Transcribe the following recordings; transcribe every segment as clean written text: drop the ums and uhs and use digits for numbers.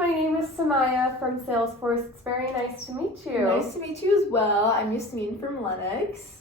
my name is Samaya from Salesforce. It's very nice to meet you. Nice to meet you as well. I'm Yasmin from Lennox.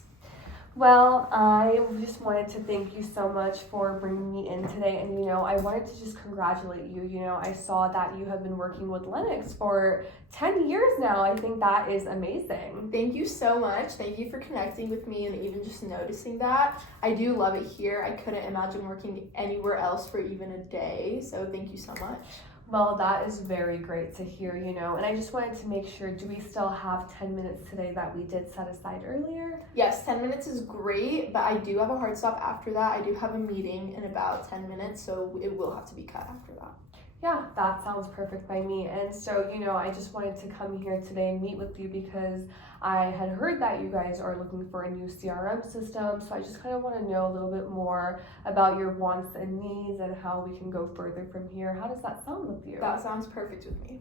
Well, I just wanted to thank you so much for bringing me in today. And, I wanted to just congratulate you. I saw that you have been working with Lennox for 10 years now. I think that is amazing. Thank you so much. Thank you for connecting with me and even just noticing that. I do love it here. I couldn't imagine working anywhere else for even a day. So thank you so much. Well, that is very great to hear, and I just wanted to make sure, do we still have 10 minutes today that we did set aside earlier? Yes, 10 minutes is great, but I do have a hard stop after that. I do have a meeting in about 10 minutes, so it will have to be cut after that. Yeah, that sounds perfect by me. And so, I just wanted to come here today and meet with you because I had heard that you guys are looking for a new CRM system. So I just kind of want to know a little bit more about your wants and needs and how we can go further from here. How does that sound with you? That sounds perfect with me.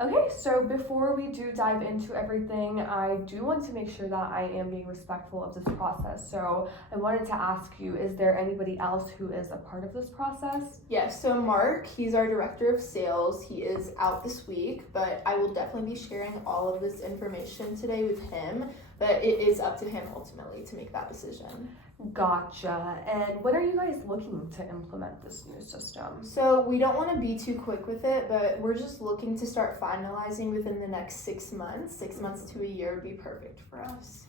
Okay, so before we do dive into everything, I do want to make sure that I am being respectful of this process. So I wanted to ask you, is there anybody else who is a part of this process? Yes, so Mark, he's our director of sales. He is out this week, but I will definitely be sharing all of this information today with him. But it is up to him ultimately to make that decision. Gotcha. And when are you guys looking to implement this new system? So we don't want to be too quick with it, but we're just looking to start finalizing within the next 6 months. 6 months to a year would be perfect for us.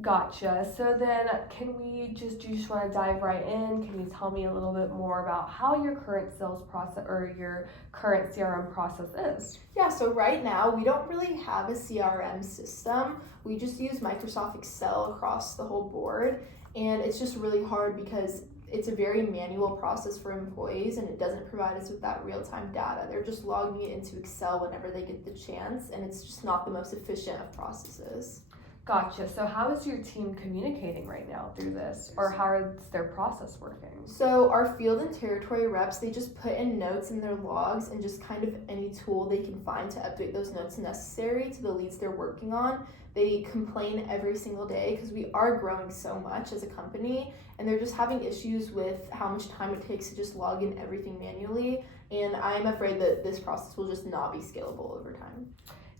Gotcha. So then do you just want to dive right in? Can you tell me a little bit more about how your current sales process or your current CRM process is? Yeah, so right now we don't really have a CRM system. We just use Microsoft Excel across the whole board. And it's just really hard because it's a very manual process for employees and it doesn't provide us with that real-time data. They're just logging it into Excel whenever they get the chance, and it's just not the most efficient of processes. Gotcha. So how is your team communicating right now through this, or how is their process working? So our field and territory reps, they just put in notes in their logs and just kind of any tool they can find to update those notes necessary to the leads they're working on. They complain every single day because we are growing so much as a company, and they're just having issues with how much time it takes to just log in everything manually. And I'm afraid that this process will just not be scalable over time.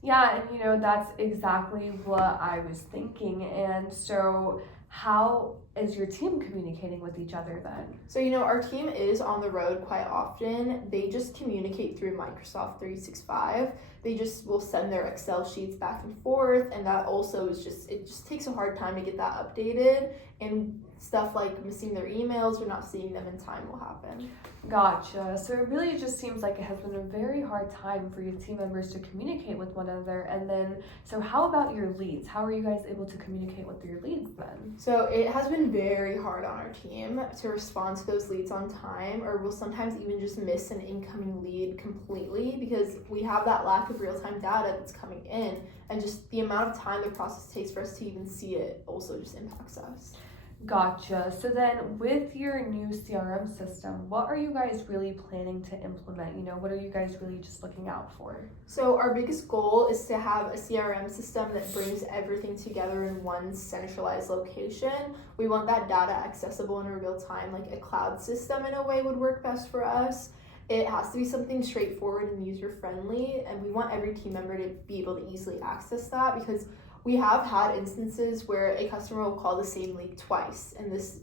Yeah, and that's exactly what I was thinking. And so how is your team communicating with each other then? So, our team is on the road quite often. They just communicate through Microsoft 365. They just will send their Excel sheets back and forth, and that also is it just takes a hard time to get that updated, and stuff like missing their emails or not seeing them in time will happen. Gotcha. So it really just seems like it has been a very hard time for your team members to communicate with one another. And then, so how about your leads? How are you guys able to communicate with your leads then? So it has been very hard on our team to respond to those leads on time, or we'll sometimes even just miss an incoming lead completely because we have that lack of real-time data that's coming in, and just the amount of time the process takes for us to even see it also just impacts us. Gotcha. So then with your new CRM system, what are you guys really planning to implement? What are you guys really just looking out for? So our biggest goal is to have a CRM system that brings everything together in one centralized location. We want that data accessible in real time, like a cloud system in a way would work best for us. It has to be something straightforward and user-friendly, and we want every team member to be able to easily access that because we have had instances where a customer will call the same lead twice, and this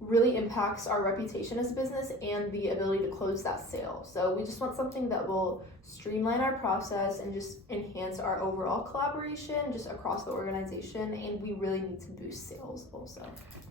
really impacts our reputation as a business and the ability to close that sale. So we just want something that will streamline our process and just enhance our overall collaboration just across the organization, and we really need to boost sales also.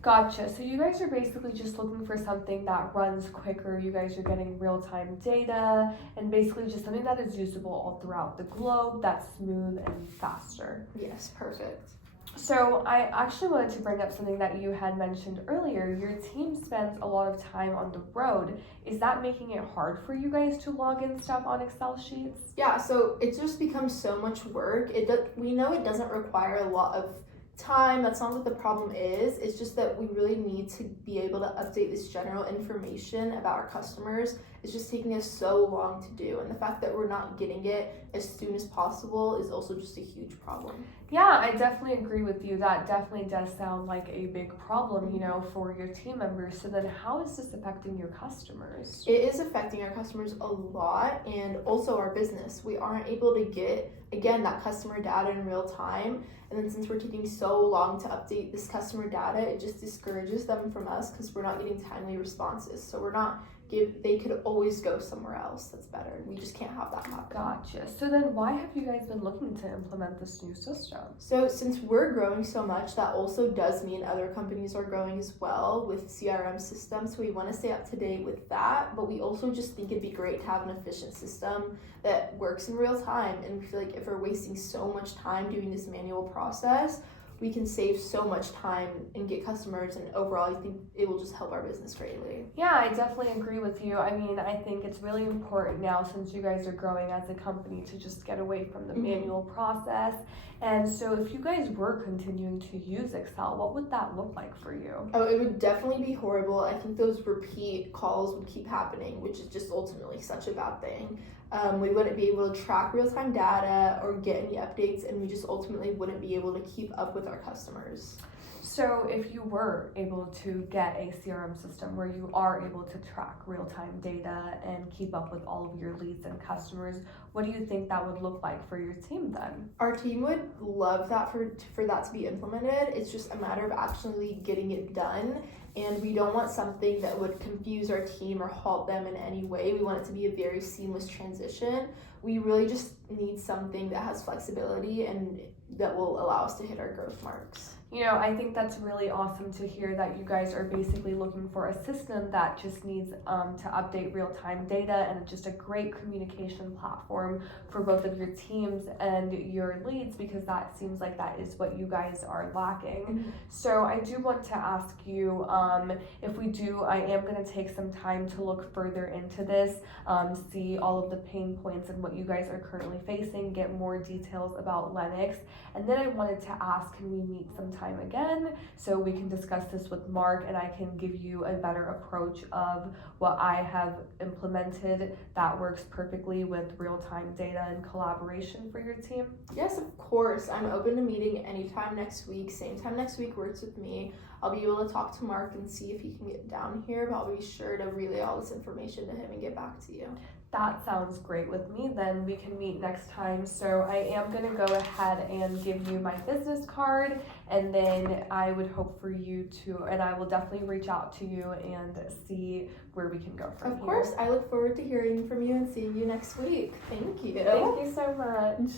Gotcha. So you guys are basically just looking for something that runs quicker. You guys are getting real-time data and basically just something that is usable all throughout the globe, that's smooth and faster. Yes, perfect. So I actually wanted to bring up something that you had mentioned earlier. Your team spends a lot of time on the road. Is that making it hard for you guys to log in stuff on Excel sheets? Yeah, so it just becomes so much work. We know it doesn't require a lot of time. That's not what the problem is. It's just that we really need to be able to update this general information about our customers. It's just taking us so long to do, and the fact that we're not getting it as soon as possible is also just a huge problem. Yeah, I definitely agree with you. That definitely does sound like a big problem, for your team members. So then how is this affecting your customers? It is affecting our customers a lot, and also our business. We aren't able to get, again, that customer data in real time. And then since we're taking so long to update this customer data, it just discourages them from us because we're not getting timely responses. So they could always go somewhere else that's better. We just can't have that happen. Gotcha. So then why have you guys been looking to implement this new system? So since we're growing so much, that also does mean other companies are growing as well with CRM systems. So we want to stay up to date with that, but we also just think it'd be great to have an efficient system that works in real time. And we feel like if we're wasting so much time doing this manual process, we can save so much time and get customers, and overall I think it will just help our business greatly. Yeah, I definitely agree with you. I mean, I think it's really important now, since you guys are growing as a company, to just get away from the manual process. And so if you guys were continuing to use Excel, what would that look like for you? Oh, it would definitely be horrible. I think those repeat calls would keep happening, which is just ultimately such a bad thing. We wouldn't be able to track real-time data or get any updates, and we just ultimately wouldn't be able to keep up with our customers. So if you were able to get a CRM system where you are able to track real-time data and keep up with all of your leads and customers, what do you think that would look like for your team then? Our team would love that for that to be implemented. It's just a matter of actually getting it done, and we don't want something that would confuse our team or halt them in any way. We want it to be a very seamless transition. We really just need something that has flexibility and that will allow us to hit our growth marks. I think that's really awesome to hear that you guys are basically looking for a system that just needs to update real-time data, and just a great communication platform for both of your teams and your leads, because that seems like that is what you guys are lacking. So I do want to ask you, if we do, I am going to take some time to look further into this, see all of the pain points and what you guys are currently facing, get more details about Lennox, and then I wanted to ask, can we meet sometime again so we can discuss this with Mark, and I can give you a better approach of what I have implemented that works perfectly with real-time data and collaboration for your team? Yes, of course. I'm open to meeting anytime next week. Same time next week works with me. I'll be able to talk to Mark and see if he can get down here, but I'll be sure to relay all this information to him and get back to you. That sounds great with me. Then we can meet next time. So I am going to go ahead and give you my business card, and then I would hope for you to, and I will definitely reach out to you and see where we can go from here. Of course, I look forward to hearing from you and seeing you next week. Thank you. Thank you so much.